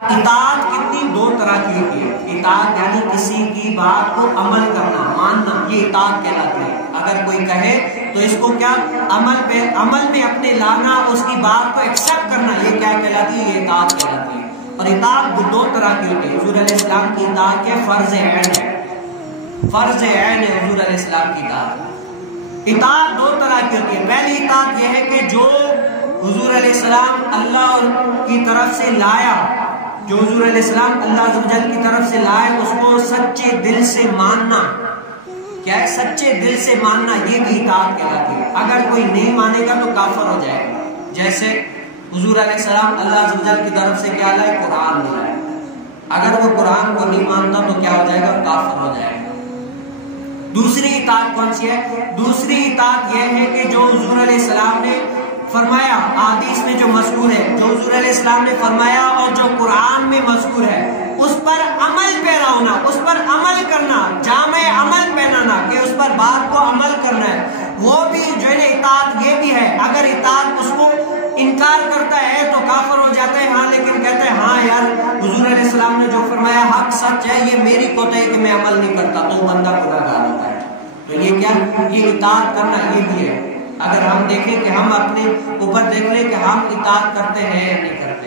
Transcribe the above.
इताअत कितनी दो तरह की होती है। इताअत यानी किसी की बात को अमल करना, मानना, ये इताअत कहलाती है। अगर कोई कहे तो इसको क्या अमल में अपने लाना, उसकी बात को एक्सेप्ट करना, ये क्या कहलाती है, ये इताअत कहलाती है। और इताअत दो तरह की होती है। हुजूर अलैहिस्सलाम की इताअत है फर्ज ऐन है, फर्ज ऐन है हुजूर अलैहिस्सलाम की इताअत। इताअत दो तरह की होती है। पहली इताअत यह है कि जो हुजूर अलैहिस्सलाम अल्लाह की तरफ से लाया, जो हुजूर अलैहिस्सलाम अल्लाह अज़्ज़वजल की तरफ से लाए, उसको सच्चे दिल से मानना। क्या है? सच्चे दिल से मानना, ये भी इताअत कहलाती है। अगर कोई नहीं मानेगा तो काफिर हो जाएगा। जैसे हुजूर अलैहिस्सलाम अल्लाह अज़्ज़वजल की तरफ से क्या लाए? कुरान लाए। अगर वो कुरान को नहीं मानता तो क्या हो जाएगा? काफिर हो जाएगा। दूसरी इताअत कौन सी है? दूसरी इताअत यह है कि जो हुजूर अलैहिस्सलाम ने फरमाया, हदीस में जो मज़कूर है, जो हुजूर अलैहिस्सलाम ने फरमाया और जो कुरान में मज़कूर है, उस पर अमल पैरा होना, उस पर अमल करना, जामे अमल पहनाना, कि उस पर बात को अमल करना है, वो भी जो है इताअत ये भी है। अगर इताअत उसको इनकार करता है तो काफिर हो जाता है। हाँ, लेकिन कहता है हाँ यार हुजूर अलैहिस्सलाम ने जो फरमाया हक सच है, ये मेरी कोताही कि मैं अमल नहीं करता, तो बंदा गुनाहगार होता है। तो ये क्या, ये इताअत करना ये भी है। अगर हम देखें कि हम अपने ऊपर देख लें कि हम इताअत करते हैं या नहीं करते।